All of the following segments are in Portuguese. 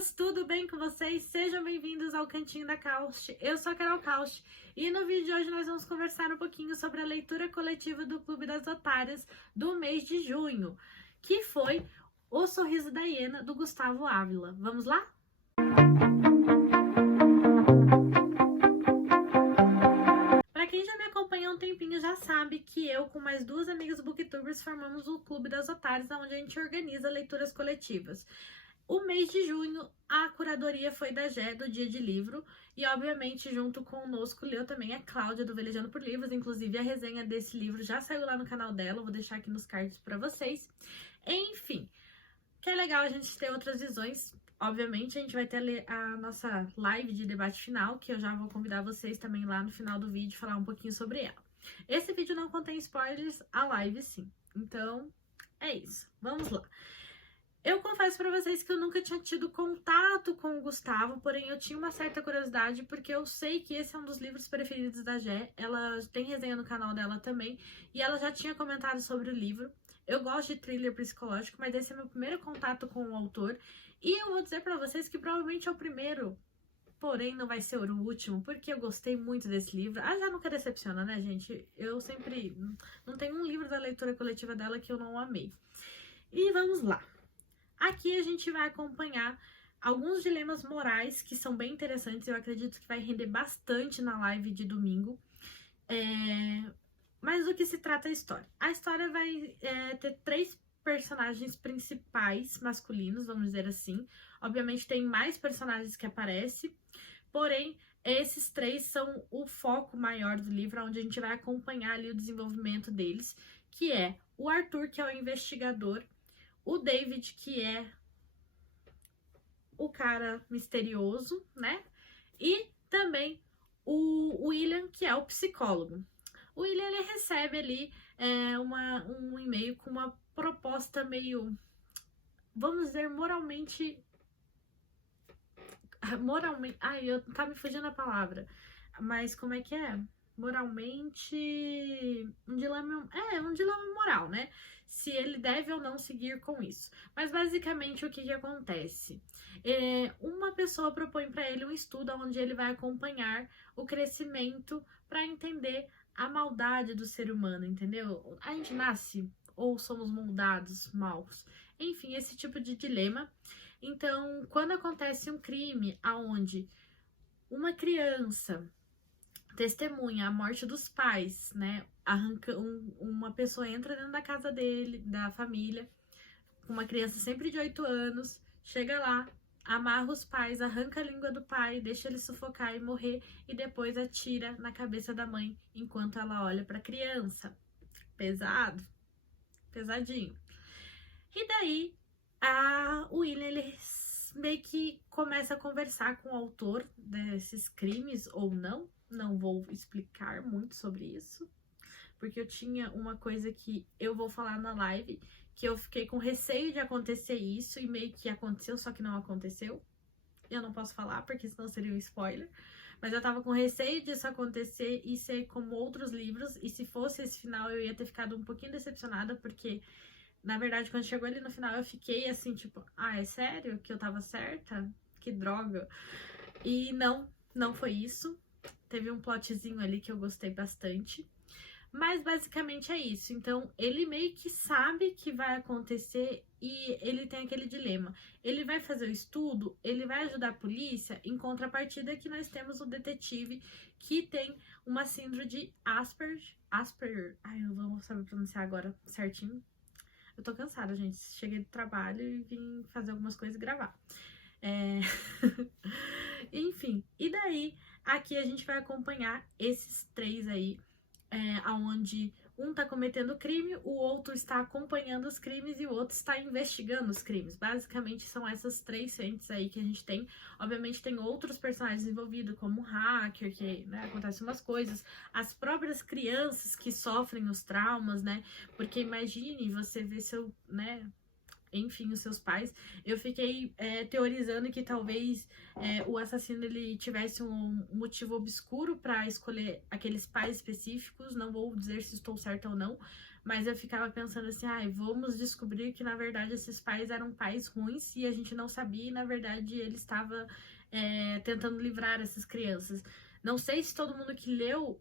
meninas, tudo bem com vocês? Sejam bem-vindos ao Cantinho da Caust. Eu sou a Carol Caust e no vídeo de hoje nós vamos conversar um pouquinho sobre a leitura coletiva do Clube das Otárias do mês de junho, que foi O Sorriso da Hiena, do Gustavo Ávila. Vamos lá? Para quem já me acompanha há um tempinho já sabe que eu, com mais duas amigas booktubers, formamos o Clube das Otárias, onde a gente organiza leituras coletivas. O mês de junho, a curadoria foi da Gé, do Dia de Livro, e obviamente junto conosco leu também a Cláudia, do Velejando por Livros. Inclusive a resenha desse livro já saiu lá no canal dela, eu vou deixar aqui nos cards para vocês. Enfim, que é legal a gente ter outras visões. Obviamente a gente vai ter a nossa live de debate final, que eu já vou convidar vocês também lá no final do vídeo falar um pouquinho sobre ela. Esse vídeo não contém spoilers, a live sim. Então, é isso. Vamos lá. Eu confesso pra vocês que eu nunca tinha tido contato com o Gustavo, porém eu tinha uma certa curiosidade, porque eu sei que esse é um dos livros preferidos da Gé. Ela tem resenha no canal dela também, e ela já tinha comentado sobre o livro. Eu gosto de thriller psicológico, mas esse é meu primeiro contato com o autor, e eu vou dizer pra vocês que provavelmente é o primeiro, porém não vai ser o último, porque eu gostei muito desse livro. Ah, já nunca decepciona, né, gente? Eu sempre... não tem um livro da leitura coletiva dela que eu não amei. E vamos lá. Aqui a gente vai acompanhar alguns dilemas morais que são bem interessantes. Eu acredito que vai render bastante na live de domingo. Mas do que se trata a história? A história vai ter três personagens principais masculinos, vamos dizer assim. Obviamente tem mais personagens que aparecem, porém esses três são o foco maior do livro, onde a gente vai acompanhar ali o desenvolvimento deles, que é o Arthur, que é o investigador, o David, que é o cara misterioso, né? E também o William, que é o psicólogo. O William, ele recebe ali um e-mail com uma proposta meio, vamos dizer, moralmente... Ai, tá me fugindo a palavra. Mas como é que é? Moralmente... um dilema moral, né? Se ele deve ou não seguir com isso. Mas basicamente o que acontece? Uma pessoa propõe para ele um estudo onde ele vai acompanhar o crescimento para entender a maldade do ser humano, entendeu? A gente nasce ou somos moldados maus? Enfim, esse tipo de dilema. Então, quando acontece um crime aonde uma criança testemunha a morte dos pais, né? Uma pessoa entra dentro da casa dele, da família, com uma criança sempre de 8 anos, chega lá, amarra os pais, arranca a língua do pai, deixa ele sufocar e morrer, e depois atira na cabeça da mãe enquanto ela olha para a criança. Pesado? Pesadinho. E daí, o William, ele meio que começa a conversar com o autor desses crimes, ou não. Não vou explicar muito sobre isso, porque eu tinha uma coisa que eu vou falar na live, que eu fiquei com receio de acontecer isso, e meio que aconteceu, só que não aconteceu. Eu não posso falar, porque senão seria um spoiler. Mas eu tava com receio disso acontecer e ser como outros livros, e se fosse esse final eu ia ter ficado um pouquinho decepcionada, porque... na verdade, quando chegou ali no final, eu fiquei assim, tipo, é sério que eu tava certa? Que droga. E não foi isso. Teve um plotzinho ali que eu gostei bastante. Mas basicamente é isso. Então, ele meio que sabe que vai acontecer e ele tem aquele dilema. Ele vai fazer o estudo, ele vai ajudar a polícia, em contrapartida que nós temos o detetive que tem uma síndrome de Asperger. Ai, eu não vou saber pronunciar agora certinho. Eu tô cansada, gente. Cheguei do trabalho e vim fazer algumas coisas e gravar. Enfim, e daí, aqui a gente vai acompanhar esses três aí, onde um tá cometendo crime, o outro está acompanhando os crimes e o outro está investigando os crimes. Basicamente, são essas três frentes aí que a gente tem. Obviamente, tem outros personagens envolvidos, como o hacker, que, né, acontecem umas coisas. As próprias crianças que sofrem os traumas, né? Porque imagine você ver seu, né... enfim, os seus pais. Eu fiquei teorizando que talvez o assassino ele tivesse um motivo obscuro para escolher aqueles pais específicos. Não vou dizer se estou certa ou não, mas eu ficava pensando assim, ai, vamos descobrir que na verdade esses pais eram pais ruins e a gente não sabia e na verdade ele estava tentando livrar essas crianças. Não sei se todo mundo que leu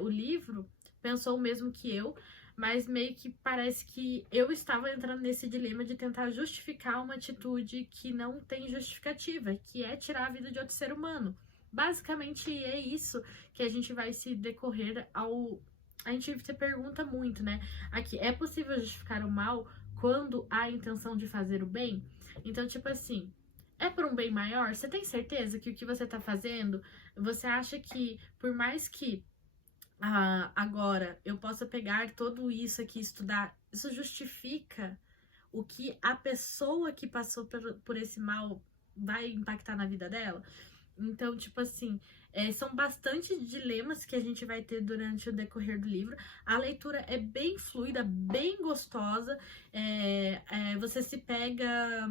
o livro pensou o mesmo que eu, mas meio que parece que eu estava entrando nesse dilema de tentar justificar uma atitude que não tem justificativa, que é tirar a vida de outro ser humano. Basicamente é isso que a gente vai se decorrer ao. A gente se pergunta muito, né? Aqui, é possível justificar o mal quando há a intenção de fazer o bem? Então, tipo assim, é por um bem maior? Você tem certeza que o que você tá fazendo, você acha que, por mais que agora eu possa pegar tudo isso aqui e estudar, isso justifica o que a pessoa que passou por esse mal vai impactar na vida dela? Então, tipo assim, são bastante dilemas que a gente vai ter durante o decorrer do livro. A leitura é bem fluida, bem gostosa. Você se pega.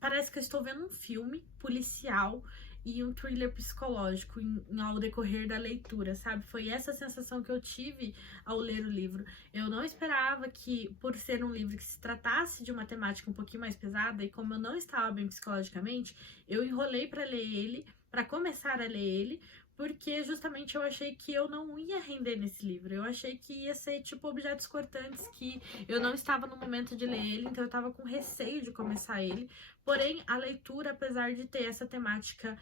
Parece que eu estou vendo um filme policial e um thriller psicológico ao decorrer da leitura, sabe? Foi essa sensação que eu tive ao ler o livro. Eu não esperava que, por ser um livro que se tratasse de uma temática um pouquinho mais pesada, e como eu não estava bem psicologicamente, eu enrolei para ler ele, para começar a ler ele, porque justamente eu achei que eu não ia render nesse livro. Eu achei que ia ser tipo Objetos Cortantes, que eu não estava no momento de ler ele, então eu estava com receio de começar ele. Porém, a leitura, apesar de ter essa temática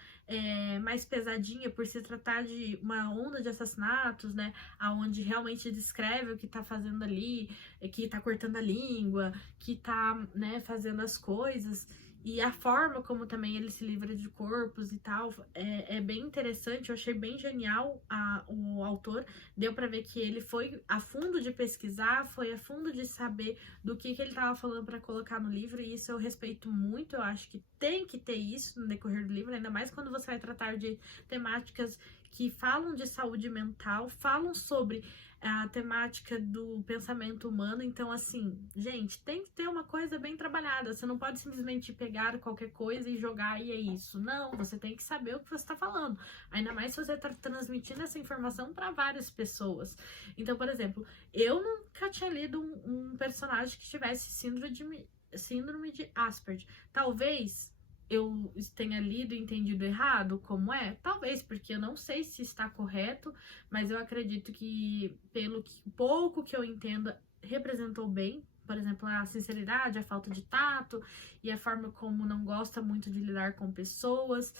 mais pesadinha, por se tratar de uma onda de assassinatos, né, aonde realmente descreve o que tá fazendo ali, que tá cortando a língua, que tá, né, fazendo as coisas, e a forma como também ele se livra de corpos e tal, é bem interessante. Eu achei bem genial o autor. Deu pra ver que ele foi a fundo de pesquisar, foi a fundo de saber do que ele tava falando pra colocar no livro, e isso eu respeito muito. Eu acho que tem que ter isso no decorrer do livro, ainda mais quando você vai tratar de temáticas que falam de saúde mental, falam sobre a temática do pensamento humano. Então, assim, gente, tem que ter uma coisa bem trabalhada. Você não pode simplesmente pegar qualquer coisa e jogar e é isso. Não, você tem que saber o que você está falando. Ainda mais se você está transmitindo essa informação para várias pessoas. Então, por exemplo, eu nunca tinha lido um personagem que tivesse síndrome de Asperger. Talvez eu tenha lido e entendido errado como é? Talvez, porque eu não sei se está correto, mas eu acredito que, pelo pouco que eu entendo, representou bem. Por exemplo, a sinceridade, a falta de tato e a forma como não gosta muito de lidar com pessoas,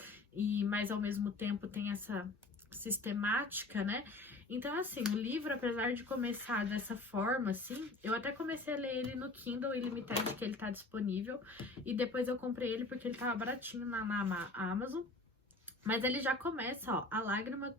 mas ao mesmo tempo tem essa sistemática, né? Então, assim, o livro, apesar de começar dessa forma, assim, eu até comecei a ler ele no Kindle Unlimited, que ele tá disponível, e depois eu comprei ele porque ele tava baratinho na Amazon. Mas ele já começa, ó, a lágrima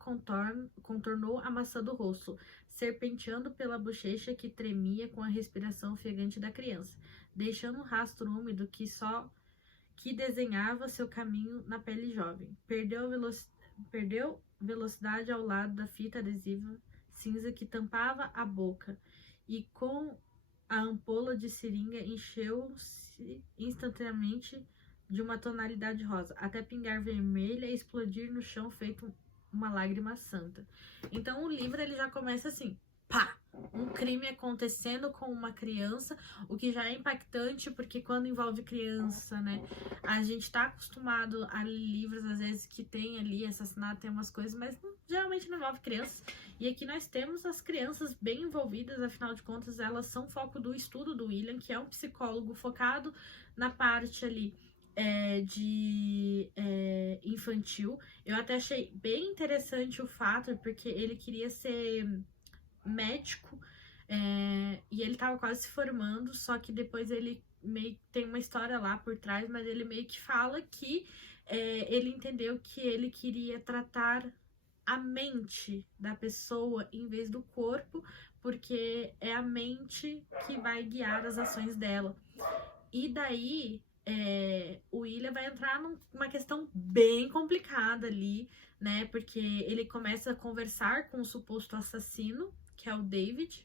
contornou a maçã do rosto, serpenteando pela bochecha que tremia com a respiração ofegante da criança, deixando um rastro úmido que desenhava seu caminho na pele jovem. Perdeu velocidade ao lado da fita adesiva cinza que tampava a boca, e com a ampola de seringa encheu-se instantaneamente de uma tonalidade rosa, até pingar vermelha e explodir no chão feito uma lágrima santa. Então o livro ele já começa assim, pá! Um crime acontecendo com uma criança, o que já é impactante, porque quando envolve criança, né, a gente tá acostumado a livros, às vezes, que tem ali assassinato, tem umas coisas, mas geralmente não envolve crianças, e aqui nós temos as crianças bem envolvidas, afinal de contas, elas são foco do estudo do William, que é um psicólogo focado na parte ali de infantil. Eu até achei bem interessante o fato, porque ele queria ser médico, e ele tava quase se formando, só que depois ele meio que tem uma história lá por trás, mas ele meio que fala que ele entendeu que ele queria tratar a mente da pessoa em vez do corpo, porque é a mente que vai guiar as ações dela. E daí o William vai entrar numa questão bem complicada ali, né? Porque ele começa a conversar com o suposto assassino, que é o David,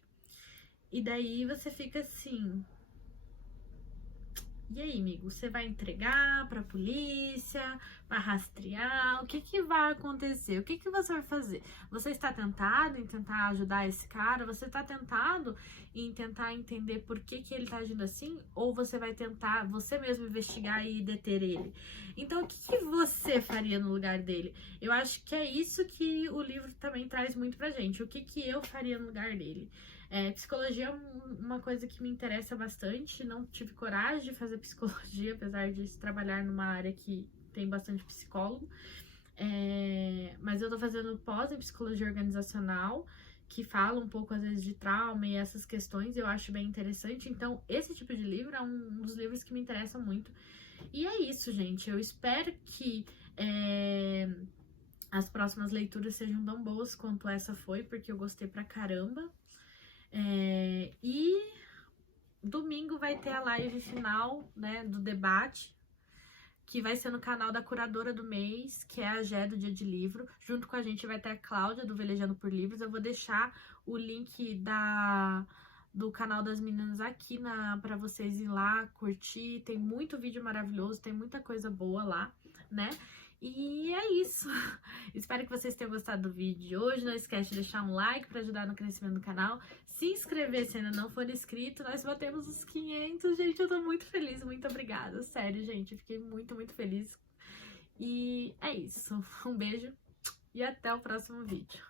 e daí você fica assim, E aí, amigo, você vai entregar pra polícia? Vai rastrear? O que que vai acontecer? O que que você vai fazer? Você está tentado em tentar ajudar esse cara? Você está tentado em tentar entender por que que ele tá agindo assim? Ou você vai tentar você mesmo investigar e deter ele? Então, o que que você faria no lugar dele? Eu acho que é isso que o livro também traz muito pra gente. O que que eu faria no lugar dele? Psicologia é uma coisa que me interessa bastante. Não tive coragem de fazer psicologia, apesar de trabalhar numa área que tem bastante psicólogo. Mas eu tô fazendo pós em psicologia organizacional, que fala um pouco, às vezes, de trauma e essas questões. Eu acho bem interessante. Então, esse tipo de livro é um dos livros que me interessam muito. E é isso, gente. Eu espero que as próximas leituras sejam tão boas quanto essa foi, porque eu gostei pra caramba. E domingo vai ter a live final, né, do debate, que vai ser no canal da curadora do mês, que é a Gé do Dia de Livro. Junto com a gente vai ter a Cláudia, do Velejando por Livros. Eu vou deixar o link do canal das meninas aqui para vocês ir lá curtir. Tem muito vídeo maravilhoso, tem muita coisa boa lá, né? E é isso. Espero que vocês tenham gostado do vídeo de hoje. Não esquece de deixar um like para ajudar no crescimento do canal. Se inscrever se ainda não for inscrito. Nós batemos os 500, gente. Eu tô muito feliz. Muito obrigada. Sério, gente. Fiquei muito, muito feliz. E é isso. Um beijo e até o próximo vídeo.